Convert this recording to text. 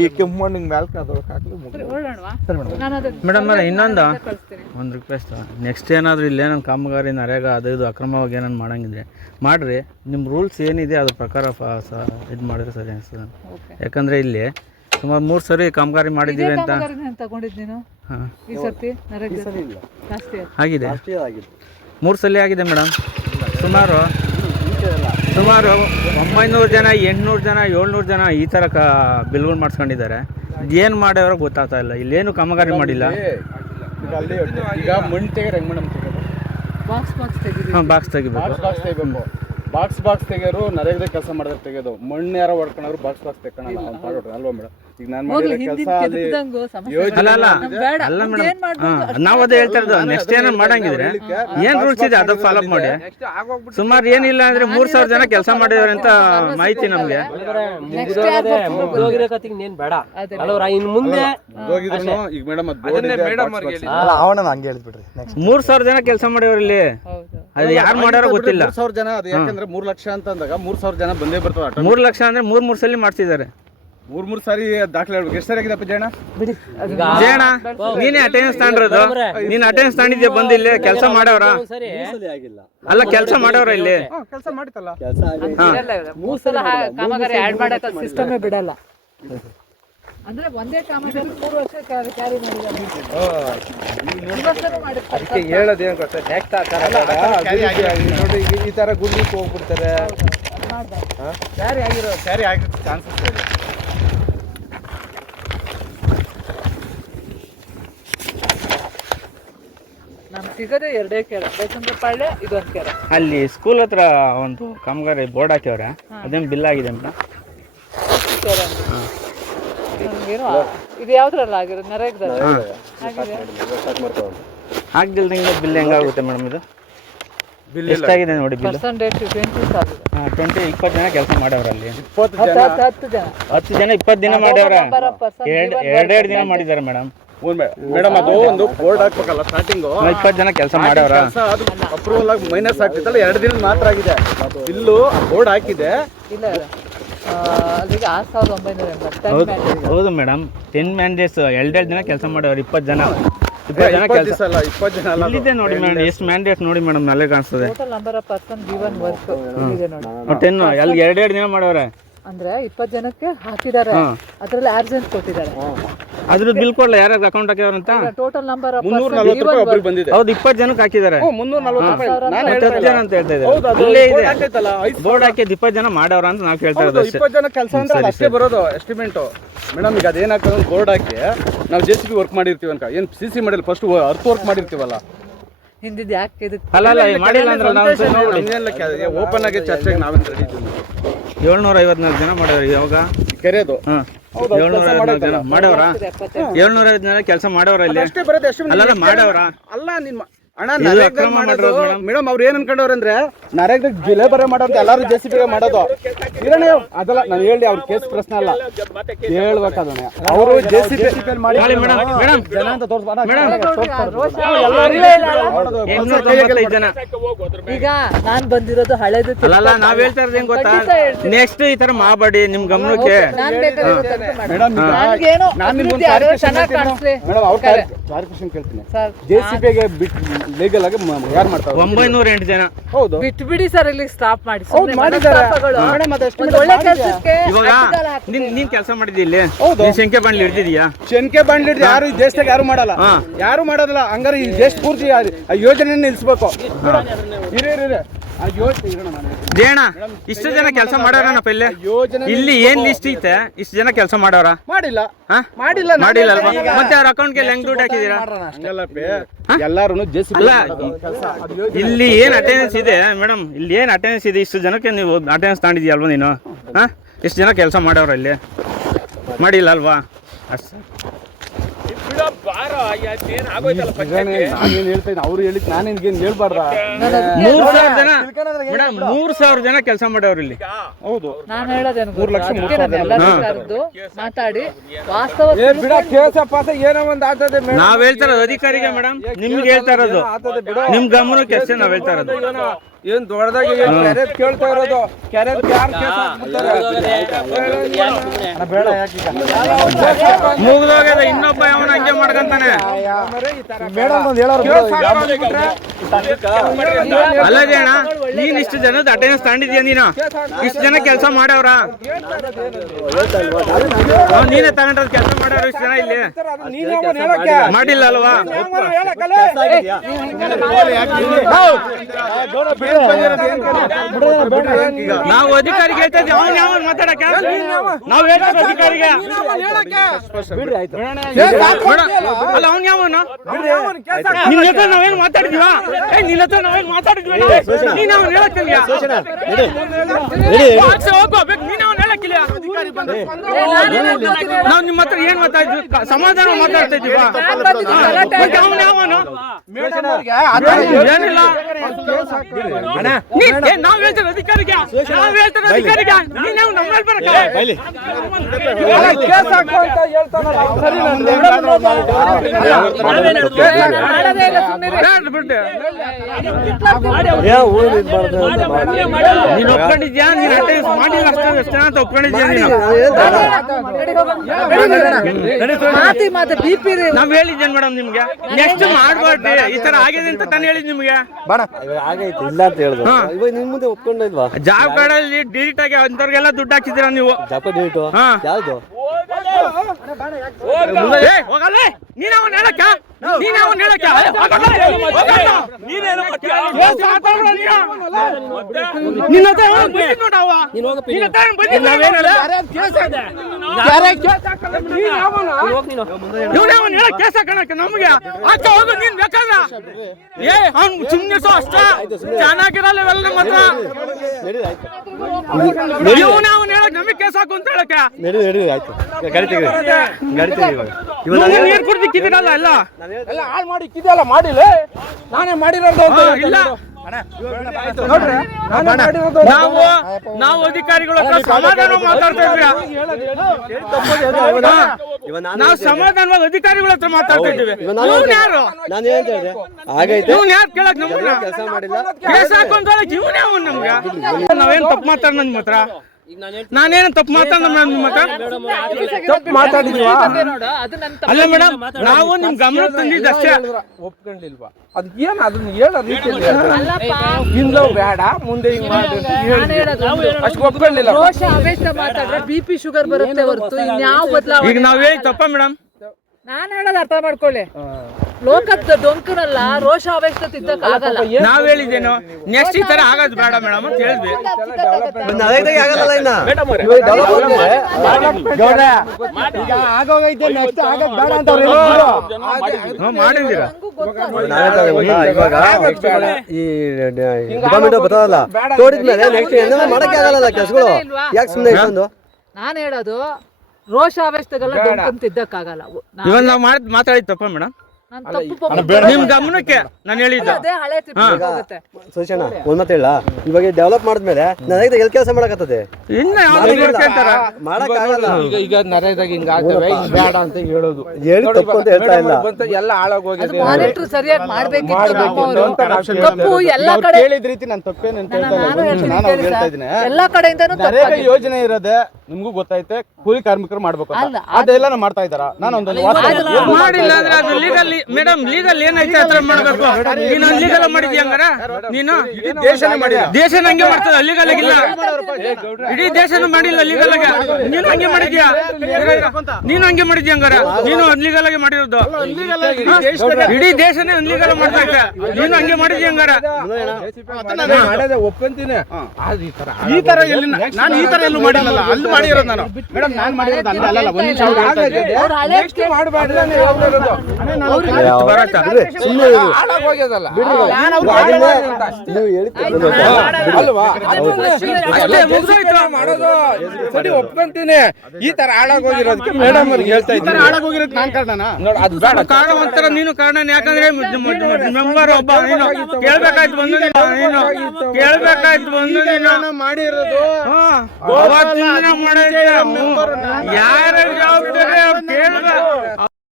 ಈ ಕೆಂಪು ಮಣ್ಣಿಗೆ ಮ್ಯಾಲ್ಕ ಅದೊಳಗೆ ಹಾಕಲಿ ಮೇಡಮ್ ಇನ್ನೊಂದು ಒಂದು ರಿಕ್ವೆಸ್ಟ್, ನೆಕ್ಸ್ಟ್ ಏನಾದರೂ ಇಲ್ಲೇನೋ ಕಾಮಗಾರಿ ನರೇಗಾ ಅದು ಇದು ಅಕ್ರಮವಾಗಿ ಏನಾದ್ರು ಮಾಡಂಗಿದ್ರೆ ಮಾಡಿರಿ. ನಿಮ್ಮ ರೂಲ್ಸ್ ಏನಿದೆ ಅದ್ರ ಪ್ರಕಾರ ಇದು ಮಾಡಿದ್ರೆ ಸರಿ ಅನಿಸ್ತದೆ. ಯಾಕಂದರೆ ಇಲ್ಲಿ ಸುಮಾರು 3 ಸರಿ ಕಾಮಗಾರಿ ಮಾಡಿದ್ದೀವಿ ಅಂತ ಆಗಿದೆ. 3 ಸಲ ಆಗಿದೆ ಮೇಡಮ್. ಸುಮಾರು 900 ಜನ 800 ಜನ 700 ಜನ ಈ ಥರ ಬಿಲ್ಗಳು ಮಾಡಿಸ್ಕೊಂಡಿದ್ದಾರೆ. ಏನು ಮಾಡ್ಯಾರೋ ಗೊತ್ತಾಗ್ತಾ ಇಲ್ಲ. ಇಲ್ಲೇನು ಕಾಮಗಾರಿ ಮಾಡಿಲ್ಲ. ಈಗ ಮಣ್ಣು ತೆಗೆದ್ರೆ ಹೆಂಗೆ ಮೇಡಮ್ ತೆಗೆದು ಬಾಕ್ಸ್ ತೆಗಿಬೇಕು. ಬಾಕ್ಸ್ ತೆಗೆಯೋರು ನರೇಗದ ಕೆಲಸ ಮಾಡಿದ್ರೆ ತೆಗೆಯೋದು. ಮಣ್ಣು ಯಾರೋ ಹೊಡ್ಕೊಂಡ್ರು ಬಾಕ್ಸ್ ತೆಕ್ಕೊಳಲ್ಲ ಅವ್ನು ಪಾಡೋಟ್ರು ಅಲ್ವಾ ಮೇಡಮ್? ಈಗ ನಾನು ಮಾಡಿರೋ ಕೆಲಸ ಅಲ್ಲ ಮೇಡಮ್, ನಾವು ಅದೇ ಹೇಳ್ತಾ ಇರೋದು. ನೆಕ್ಸ್ಟ್ ಏನಾರು ಮಾಡಂಗಿದ್ರೆ ಏನು ರೂಲ್ಸ್ ಇದೆ ಅದು ಫಾಲೋ ಮಾಡಿ. ಸುಮಾರು ಏನಿಲ್ಲ ಅಂದ್ರೆ 3000 ಜನ ಕೆಲಸ ಮಾಡಿದಾರೆ ಅಂತ ಮಾಹಿತಿ ನಮಗೆ. ಈಗ ಮೇಡಮ್ ಅವನ ಹಂಗೆ ಹೇಳಿದ್ಬಿಡ್ರಿ. 3000 ಜನ ಕೆಲಸ ಮಾಡಿವ್ರ ಇಲ್ಲಿ. ಅದು ಯಾರು ಮಾಡ್ಯಾರೋ ಗೊತ್ತಿಲ್ಲ. 3000 ಜನ ಅದು ಯಾಕಂದ್ರೆ 3 ಲಕ್ಷ ಅಂತ ಅಂದಾಗ 3000 ಜನ ಬಂದೇ ಬರ್ತಾರೆ. 3 ಲಕ್ಷ ಅಂದ್ರೆ 3 ಸಲ ಮಾಡ್ತಿದ್ದಾರೆ. 3 ಸಾರಿ ದಾಖಲೆ ಹೇಳ್ಬೇಕು. ಎಷ್ಟು ಸರಿ ಆಗಿದಪ್ಪ ಜನ? ನೀನೇ ಅಟೆಂಡೆನ್ಸ್ ತಗೊಂಡಿರೋದು. ನೀನ್ ಅಟೆಂಡೆನ್ಸ್ ತಗೊಂಡಿದ್ಯಾ ಬಂದು ಇಲ್ಲಿ ಕೆಲಸ ಮಾಡವ್ರ? ಅಲ್ಲ ಕೆಲಸ ಮಾಡವ್ರ ಇಲ್ಲಿ ಕೆಲಸ ಮಾಡಿತಲ್ಲ. ಕಾಮಗಾರಿ ಆಡ್ ಮಾಡಕ ಸಿಸ್ಟಮೇ ಬಿಡಲ್ಲ. ಅಂದ್ರೆ ಒಂದೇ ಕಾಮಗಾರಿ 3 ವರ್ಷ ಕ್ಯಾರಿ ಅದಕ್ಕೆ ಹೇಳೋದೇನು ಗೊತ್ತಾ, ನೆಕ್ಸ್ಟ್ ಆ ಥರ ನೋಡಿ ಈ ಥರ ಗುಂಡಿಗೆ ಹೋಗ್ಬಿಡ್ತಾರೆ. ಕ್ಯಾರಿ ಆಗಿರೋ ಚಾನ್ಸಸ್ ಇದೆ. ನಮ್ಗೆ ಸಿಗೋದೇ 2 ಕೆರೆ, ಬೇಕಂದ್ರೆ ಪಾಳ್ಯ ಇದೊಂದು ಕೆರೆ. ಅಲ್ಲಿ ಸ್ಕೂಲ್ ಹತ್ರ ಒಂದು ಕಾಮಗಾರಿ ಬೋರ್ಡ್ ಹಾಕ್ಯವ್ರೆ. ಅದೇನು ಬಿಲ್ ಆಗಿದೆ ಅಂತ. ಇದು ಯಾವ್ದ್ರಲ್ಲ ಆಗಿರೋದು? ನರೇಗದಲ್ಲಿ ಆಗ್ದಿಲ್ದಂಗೆ ಬಿಲ್ ಹೆಂಗಾಗುತ್ತೆ ಮೇಡಮ್? ಇದು ಬಿಲ್ ಎಷ್ಟಾಗಿದೆ ನೋಡಿ. ಬಿಲ್ ಪರ್ಸೆಂಟೇಜ್ 20 ಜನ ಕೆಲಸ ಮಾಡವ್ರ ಅಲ್ಲಿ. 10 ಜನ 20 ದಿನ ಮಾಡ್ಯವ್ರ. 2 ದಿನ ಮಾಡಿದ್ದಾರೆ ಮೇಡಮ್. ಮೇಡಮ್ ಅದು ಒಂದು ಬೋರ್ಡ್ ಹಾಕ್ಬೇಕಲ್ಲ ಸ್ಟಾರ್ಟಿಂಗು. 20 ಜನ ಕೆಲಸ ಮಾಡವ್ರ. ಅದು ಅಪ್ರೂವಲ್ ಆಗಿ ಮೈನಸ್ ಆಗ್ತಿತ್ತಲ್ಲ, 2 ದಿನ ಮಾತ್ರ ಆಗಿದೆ. ಬಿಲ್ಲು ಬೋರ್ಡ್ ಹಾಕಿದೆ. ಇಲ್ಲ ಅಲ್ಲಿಗೆ 6980. ಹೌದು ಮೇಡಮ್. 10 ಮ್ಯಾಂಡೇಟ್ಸ್ 2 ದಿನ ಕೆಲಸ ಮಾಡವ್ರ. 20 ಜನ ಇಲ್ಲಿದೆ ನೋಡಿ ಮೇಡಮ್. ಎಷ್ಟು ಮ್ಯಾಂಡೇಟ್ಸ್ ನೋಡಿ ಮೇಡಮ್, ನಲ್ಲೇ ಕಾಣಿಸ್ತದೆ. Total number of person given work ಇದೆ ನೋಡಿ. 10 ಅಲ್ಲಿ 2 ದಿನ ಮಾಡವ್ರೆ. ಅಂದ್ರೆ 20 ಜನಕ್ಕೆ ಹಾಕಿದ್ದಾರೆ. ಅದ್ರಲ್ಲಿ ಆಬ್ಸೆಂಟ್ ಕೊಟ್ಟಿದ್ದಾರೆ. ಅದ್ರ ಬಿಲ್ ಕೊಡ್ಲ ಯಾರು ಅಕೌಂಟ್ ಹಾಕ್ಯಾರಂತ. ಟೋಟಲ್ ನಂಬರ್ ಆಫ್ 340 ರೂಪಾಯಿ ಒಬ್ಬರಿಗೆ ಬಂದಿದೆ. ಹೌದು 20 ಜನಕ್ಕೆ ಹಾಕಿದ್ದಾರೆ. 340 ರೂಪಾಯಿ 10 ಜನ ಅಂತ ಹೇಳ್ತಾ ಇದ್ದಾರೆ. ಅಲ್ಲೇ ಇದೆ ಬೋರ್ಡ್ ಹಾಕಿದ್ 20 ಜನ ಮಾಡವ್ರ ಅಂತ ನಾವು ಕೇಳ್ತಾ ಇರೋದು. 20 ಜನ ಕೆಲಸ ಅಂದ್ರೆ ಅಷ್ಟೇ ಬರೋದು ಎಸ್ಟಿಮೇಟ್ ಮೇಡಮ್. ಈಗ ಅದೇನಾಗ್ತದೆ, ಒಂದು ಬೋರ್ಡ್ ಹಾಕಿ ನಾವು JCB ವರ್ಕ್ ಮಾಡಿರ್ತೀವಿ ಅನ್ಕ, ಏನು CC ಮಾಡಿಲ್ಲ ಫಸ್ಟ್ ಅರ್ತ್ ವರ್ಕ್ ಮಾಡಿರ್ತೀವಲ್ಲ. ಹಿಂದಿದ್ದು ಯಾಕೆ ಇದಕ್ಕೆ ಅಲ್ಲ ಮಾಡಿಲ್ಲ ಅಂದ್ರೆ ನಾವು ಓಪನ್ ಆಗಿ ಚರ್ಚೆಗೆ ನಾವೇನು ರೆಡಿ ಇದ್ದೀವಿ. 754 ಜನ ಮಾಡವ್ರಿ ಇವಾಗ ಕೆರೆದು. 754 ಜನ ಮಾಡವ್ರ. 750 ಜನ ಕೆಲಸ ಮಾಡವ್ರ ಇಲ್ಲಿ. ಅಷ್ಟೇ ಬರೋದು. ಅಲ್ಲ ಮಾಡವ್ರ. ಅಲ್ಲ ನಿನ್ನ ಅಣ್ಣ ನರೇಗಾ ಮಾಡೋದು ಮೇಡಮ್. ಅವ್ರು ಏನ್ ಅನ್ಕೊಂಡವ್ರ ಅಂದ್ರೆ ನರೇಗಾ ಲೇಬರ್ ಮಾಡೋದು, ಎಲ್ಲಾರು JCB ಮಾಡೋದು. ಇರೋಣ ಅದಲ್ಲ, ನಾನು ಹೇಳಿ ಅವ್ರ ಕೇಸ್ ಪ್ರಶ್ನೆ ಅಲ್ಲ ಹೇಳ್ಬೇಕು. ಅದನ್ನ ಅವರು JCB ಮಾಡಿ ಜನ ಅಂತ ಜನ. ಈಗ ನಾನ್ ಬಂದಿರೋದು ಹಳೇದು. ಅಲ್ಲ ನಾವ್ ಹೇಳ್ತಾ ಇರೋದು ಹೆಂಗ್ ಗೊತ್ತಾ, ನೆಕ್ಸ್ಟ್ ಈ ತರ ಮಾಡಬೇಡಿ. ನಿಮ್ ಗಮನಕ್ಕೆ ಮೇಡಮ್ ನಾನು ನಿಮ್ಗೆ ಕ್ಲಾರಿಫಿಕೇಶನ್ ಕೇಳ್ತೀನಿ. JCBಗೆ ಬಿಟ್ಟು ಲೀಗಲ್ ಆಗಿ ಯಾರು ಮಾಡ್ತಾರೆ? 908 ಜನ. ಹೌದು ಬಿಟ್ಬಿಡಿ ಸರ್, ಇಲ್ಲಿ ಸ್ಟಾಪ್ ಮಾಡಿ. ಇವಾಗ ನೀನ್ ಕೆಲಸ ಮಾಡಿದ್ದಿ ಇಲ್ಲಿ, ಶಂಕೆ ಬಾಂಡ್ಲಿ ಹಿಡ್ದಿದ್ಯಾ? ಶಂಕೆ ಬಾಂಡ್ಲಿ ಹಿಡ್ದು ಯಾರು ಈ ದೇಶದಾಗ ಯಾರು ಮಾಡಲ್ಲ. ಯಾರು ಮಾಡೋದಿಲ್ಲ. ಹಂಗಾರೆ ಈ ದೇಶ ಪೂರ್ತಿ ಆ ಯೋಜನೆ ನಿಲ್ಸ್ಬೇಕು. ಜೇಣ ಇಷ್ಟು ಜನ ಕೆಲಸ ಮಾಡೋರನಪ್ಪ ಇಲ್ಲಿ. ಇಲ್ಲಿ ಏನ್ ಲಿಸ್ಟ್ ಐತೆ? ಇಷ್ಟು ಜನ ಕೆಲಸ ಮಾಡೋರ ಮಾಡಿಲ್ಲ. ಮಾಡಿಲ್ಲ ಅಲ್ವಾ? ಮತ್ತೆ ಅವ್ರ ಅಕೌಂಟ್ಗೆ ಹೆಂಗ್ ದುಡ್ಡು ಹಾಕಿದೀರಾ? ಎಲ್ಲಾರು ಅಲ್ಲ ಇಲ್ಲಿ ಏನ್ ಅಟೆಂಡೆನ್ಸ್ ಇದೆ ಮೇಡಮ್? ಇಲ್ಲಿ ಏನ್ ಅಟೆಂಡೆನ್ಸ್ ಇದೆ? ಇಷ್ಟು ಜನಕ್ಕೆ ನೀವು ಅಟೆಂಡೆನ್ಸ್ ತಗೊಂಡಿದ್ಯಾ ಅಲ್ವಾ ನೀನು? ಇಷ್ಟು ಜನ ಕೆಲಸ ಮಾಡೋರ ಇಲ್ಲಿ ಮಾಡಿಲ್ಲ ಅಲ್ವಾ? ಅಷ್ಟು ಅವ್ರು ಹೇಳಿ ನಾನೇನ್ ಹೇಳ್ಬಾರ್ದ? 3000 ಜನ ಮೇಡಮ್, 3000 ಜನ ಕೆಲಸ ಮಾಡೋರು ಇಲ್ಲಿ. ಹೌದು ನಾನು ಹೇಳೋದೇನು 3 ಲಕ್ಷ ಮಾತಾಡಿ ವಾಸ್ತವ ಏನೋ ಒಂದು ಆಗ್ತದೆ. ನಾವ್ ಹೇಳ್ತಾ ಇರೋದು ಅಧಿಕಾರಿಗೆ ಮೇಡಮ್, ನಿಮ್ಗೆ ಹೇಳ್ತಾ ಇರೋದು ನಿಮ್ ಗಮನಕ್ಕೆ ಅಷ್ಟೇ ನಾವ್ ಹೇಳ್ತಾ ಇರೋದು. ಏನ್ ದೊಡ್ಡದಾಗಿ ಕ್ಯಾರೆಟ್ ಕೇಳ್ತಾ ಇರೋದು ಕ್ಯಾರೆಟ್ ಯಾರು ಕೇಸ್ ಮುಗ್ದೋಗ್ಯದ ಇನ್ನೊಬ್ಬ ಅವನ ಹಂಗೆ ಮಾಡ್ಕೊಂತಾನೆ. ಅಲ್ಲ ಜನ ನೀನ್ ಇಷ್ಟು ಜನದ ಅಟೆಂಡೆನ್ಸ್ ತಗೊಂಡಿದ್ಯಾ? ನೀನು ಇಷ್ಟು ಜನ ಕೆಲಸ ಮಾಡ್ಯವ್ರ? ನೀನೇ ತಗೊಂಡ್ರ ಕೆಲಸ ಮಾಡ್ಯವ್ರ ಇಷ್ಟು ಜನ ಇಲ್ಲಿ ಮಾಡಿಲ್ಲ ಅಲ್ವಾ? ನಾವು ಅಧಿಕಾರಿಗೆ ಹೇಳ್ತಾ ಇದ್ದೀವಿ, ಅವ್ನು ಯಾವ ಮಾತಾಡಕ? ನಾವು ಹೇಳ್ತೀವಿ ಅಧಿಕಾರಿಗೆ. ಅಲ್ಲ ಅವ್ನು ಯಾವನು? ನಿನ್ನ ಹತ್ರ ನಾವೇನು ಮಾತಾಡಿದೀವ? ನಿನ್ನ ಹತ್ರ ನಾವೇನು ಮಾತಾಡಿದ್ವಿ? ನೀನ್ ಅವ್ನು ಹೇಳಕ್ಕಿಲ್ಲ, ಹೋಗ್ಬೇಕು. ನೀನ್ ಅವ್ನು ಹೇಳಕ್ಕಿಲ್ಲ. ನಾವು ನಿಮ್ಮ ಹತ್ರ ಏನ್ ಮಾತಾಡಿದ್ವಿ? ಸಮಾಧಾನ ಮಾತಾಡ್ತಾ ಇದೀವ. ಅವನು ಯಾವನು? ಏನಿಲ್ಲ, ನಾವ್ ಹೇಳ್ತೇವೆ ಅಧಿಕಾರಿಗೆ, ನಾವ್ ಹೇಳ್ತೇವೆ ಅಧಿಕಾರಿಗೆ. ನೀನ್ ಯಾವ ನಮ್ಮ ಮೇಲೆ ಬರಕ? ನೀನ್ ಒಪ್ಕೊಂಡಿದ್ಯಾ? ನೀನ್ ಅಟೆಂಡೆನ್ಸ್ ಮಾಡಿಲ್ಲ ಅಷ್ಟೇ ಅಂತ ಒಪ್ಕೊಂಡಿದ್ಯಾ? ನಾವ್ ಹೇಳಿದ್ದೇನ್ ಮೇಡಮ್ ನಿಮ್ಗೆ? ನೆಕ್ಸ್ಟ್ ಮಾಡ್ಬಾರ್ದು ಈ ತರ ಆಗಿದೆ ಅಂತ ತಾನು ಹೇಳಿದ್ ನಿಮ್ಗೆ. ಇಲ್ಲ ಅಂತ ಹೇಳಿದ್ರು, ಇವಾಗ ನಿಮ್ ಮುಂದೆ ಒಪ್ಕೊಂಡಿಲ್ವಾ? ಜಾಬ್ ಕಾರ್ಡ್ ಅಲ್ಲಿ ಡಿಲೀಟ್ ಆಗಿ ಅಂತವ್ರಿಗೆಲ್ಲ ದುಡ್ಡು ಹಾಕಿದ್ದೀರಾ ನೀವು? ಯಾವ್ದು ಹೋಗಲ್ಲ. ನೀನ್ ಅವನ್ ಹೇಳಕ್ಕ, ನೀನ್ ಅವನ್ ಹೇಳಕ್ಕ ಕೇಸ್ ಹಾಕಣಕ್ಕೆ ನಮ್ಗೆ ಅಕ್ಕ ಹೋಗು. ನೀನ್ ಬೇಕಾದ ಅವ್ನು ಸುಮ್ನಿಸೋ ಅಷ್ಟ ಚೆನ್ನಾಗಿರಲ್ಲ ಇವೆಲ್ಲ ನಮ್ಮ ಹತ್ರ. ಇವನ ಅವನ್ ಹೇಳಕ್ ನಮಗೆ ಕೇಸ್ ಹಾಕು ಅಂತ ಹೇಳಕ್ಕ. ನೀರ್ ಕುಡ್ದಿಕ್ಕಿದ್ದೀರಲ್ಲ ಎಲ್ಲ ಹಾಳು ಮಾಡಿ ಕಿದೆಲ್ಲ ಮಾಡಿಲ್ಲ, ನಾನೇ ಮಾಡಿರೋದು ಇಲ್ಲ. ನಾವು ಅಧಿಕಾರಿಗಳ ಹತ್ರ ಸಮಾಧಾನ ಮಾತಾಡ್ತಾ ಇದ್ವಿ. ನಾವು ಸಮಾಧಾನವಾಗಿ ಅಧಿಕಾರಿಗಳ ಹತ್ರ ಮಾತಾಡ್ತಾ ಇದ್ದೀವಿ. ಇವ್ನು ಯಾರು? ಇವ್ನು ಯಾರು ಕೇಳಕ್? ನಮ್ಗೆ ಕೆಲಸ ಮಾಡಿಲ್ಲ, ಕೇಸ್ ಹಾಕೊಂತ ಇವ್ನೇ ಅವನು ನಮ್ಗೆ. ನಾವೇನು ತಪ್ಪು ಮಾತಾಡ ನಿಮ್ಮ ಹತ್ರ? ನಾನೇನು ತಪ್ಪು ಮಾತಾಡ ನಿಮ್ಮ ಹತ್ರ? ತಪ್ಪು ಮಾತಾಡಿದ್ವಾ? ಅಲ್ಲ ಮೇಡಮ್, ನಾವು ನಿಮ್ ಗಮನಕ್ಕೆ ತಂದಿದ್ದಷ್ಟೇ. ಒಪ್ಕೊಂಡಿಲ್ವಾ? ಅದ್ ಏನ್ ಅದನ್ನ ಹೇಳೋ ರೀತಿಯಲ್ಲಿ ಹಿಂದೆ ಬೇಡ ಮುಂದೆ ಹಿಂಗ್ ಮಾಡಿ ಅಷ್ಟು ಒಪ್ಕೊಳ್ಳಿಲ್ಲ. ರೋಷ ಆವೇಶ ಮಾತಾಡ್ರೆ BP ಶುಗರ್ ಬರುತ್ತೆ ಹೊರತು ಇನ್ಯಾವ ಬದಲಾವಣೆ. ಈಗ ನಾವ್ ಹೇಳಿ ತಪ್ಪ ಮೇಡಮ್? ನಾನು ಹೇಳೋದು ಅರ್ಥ ಮಾಡ್ಕೊಳ್ಳಿ. ಲೋಕದ ಡೊಂಕರಲ್ಲ, ರೋಷ ಆವೇಶ ತಿದ್ದಕ್ ಆಗಲ್ಲ. ನಾವ್ ಹೇಳಿದ್ದೇನು ನೆಕ್ಸ್ಟ್ ಈ ತರ ಆಗೋದು ಬೇಡ ಮೇಡಮ್ ಅಂತ ಹೇಳಿದ್ವಿ. ಆಗೋಗೈತೆ ನೆಕ್ಸ್ಟ್ ಆಗದ್ ಬೇಡ ಅಂತ ಮಾಡಿದ್ದೀರಾ? ಇವಾಗ ಈ ಡಿಪಾರ್ಟ್ಮೆಂಟ್ ಬರ್ತದಲ್ಲ, ತೋಡಿದ್ಮೇಲೆ ನೆಕ್ಸ್ಟ್ ಏನಾದ್ರು ಮಾಡಕ್ಕೆ ಆಗಲ್ಲ ಕೆಲಸಗಳು. ಯಾಕೆ ಸುಮ್ಮನೆ ಇಷ್ಟೊಂದು? ನಾನು ಹೇಳೋದು ರೋಷ ಆವೇಶದಲ್ಲ ಡೊಂಕನ್ ತಿದ್ದಕ್ಕಾಗಲ್ಲ. ಇವಾಗ ನಾವ್ ಮಾತಾಡಿದ್ ತಪ್ಪ ಮೇಡಮ್? ನಿಮ್ ಗಮನಕ್ಕೆ ನಾನು ಹೇಳಿದ್ದೆ. ಅದೇ ಹಳೆ ತಿರುಗಿ ಹೋಗುತ್ತೆ. ಸೋಚನ ಒಂದ್ ಮಾತು ಹೇಳ, ಇವಾಗ ಡೆವಲಪ್ ಮಾಡಿದ್ಮೇಲೆ ನನಗೆ ಎಲ್ಲಿ ಕೆಲಸ ಮಾಡಕತ್ತದೆ? ಇನ್ನ ಮಾಡಕ್ ಆಗಲ್ಲ. ಈಗ ನರೇದಾಗ ಹಿಂಗ ಆಗ್ತವೆ, ಹಿಂಗ್ ಬೇಡ ಅಂತ ಹೇಳೋದು ಹೇಳಿ ತಪ್ಪು ಅಂತ ಹೇಳ್ತಾ ಇಲ್ಲ. ಎಲ್ಲ ಹಾಳಾಗೋಗಿದೆ. ಮಾನಿಟರ್ ಸರಿಯಾಗಿ ಮಾಡ್ಬೇಕಿತ್ತು. ತಪ್ಪು ಎಲ್ಲ ಕಡೆ ಹೇಳಿದ ರೀತಿ ನಾನು ತಪ್ಪೇನು ಅಂತ ಹೇಳ್ತಾ ಇದ್ದೀನಿ. ಎಲ್ಲ ಕಡೆಯಿಂದನೂ ನರೇಗಾ ಯೋಜನೆ ಇರೋದೆ ನಿಮ್ಗೂ ಗೊತ್ತೈತೆ, ಕೂಲಿ ಕಾರ್ಮಿಕರು ಮಾಡ್ಬೇಕು ಅಂತ. ಅದೆಲ್ಲ ಮಾಡ್ತಾ ಇದ್ದಾರ. ನಾನು ಒಂದೊಂದು ಮಾಡಿಲ್ಲ ಅಂದ್ರೆ ಅದು ಲೀಗಲ್ ಮೇಡಮ್. ಲೀಗಲ್ ಏನೈತೆ ಹತ್ರ ಮಾಡ್ಬೇಕು. ನೀನು ಅನ್ಲೀಗಲ್ ಮಾಡಿದ್ಯಾ ಹಂಗಾರ? ನೀನು ದೇಶನ ಹಂಗೆ ಮಾಡ್ತದ? ಅಲ್ಲಿಗಲ್ ಆಗಿಲ್ಲ, ಇಡೀ ದೇಶನ ಮಾಡಿಲ್ಲ ಲೀಗಲ್ ಆಗಿ. ನೀನು ಹಂಗೆ ಮಾಡಿದ್ಯಾ? ನೀನು ಹಂಗೆ ಮಾಡಿದ್ಯಾ ಹಂಗಾರ? ನೀನು ಅನ್ಲೀಗಲ್ ಆಗಿ ಮಾಡಿರೋದು. ಇಡೀ ದೇಶನೇ ಅನ್ಲೀಗಲ್ ಮಾಡ್ತಾ ಇದ್ದೆ. ನೀನು ಹಂಗೆ ಮಾಡಿದ್ಯಾ ಹಂಗಾರ? ಒಪ್ಪಂತೀನಿ. ಈ ತರ ಎಲ್ಲಿ ನಾನು ಈ ತರ ಎಲ್ಲೂ ಮಾಡಿರಲ್ಲ. ಅಲ್ಲಿ ಮಾಡಿರೋದು ನಾನು ಮೇಡಮ್. ನಾನು ಮಾಡಿರೋದು ಅಲ್ಲ. ಒಂದ್ ನಿಮಿಷ ಒಪ್ಕೊಂತೀನಿ. ಈ ತರ ಹಾಳಾಗೋಗಿರೋದಕ್ಕೆ ಮೇಡಮ್ ಅವ್ರಿಗೆ ಹೇಳ್ತಾ ಇದ್ದೀನಿ. ಹಾಳಾಗೋಗಿರೋದು ನಾನ್ ಕಾರಣನಾ? ಕಾರಣ ಒಂಥರ ನೀನು ಕಾರಣ. ಯಾಕಂದ್ರೆ ಮೆಂಬರ್ ಒಬ್ಬ ನೀನು ಕೇಳ್ಬೇಕಾಯ್ತು ಬಂದು, ನೀನು ಕೇಳ್ಬೇಕಾಯ್ತು ಬಂದು ನೀನು ಮಾಡಿರೋದು. ಯಾರ ಜವಾಬ್ದಾರಿ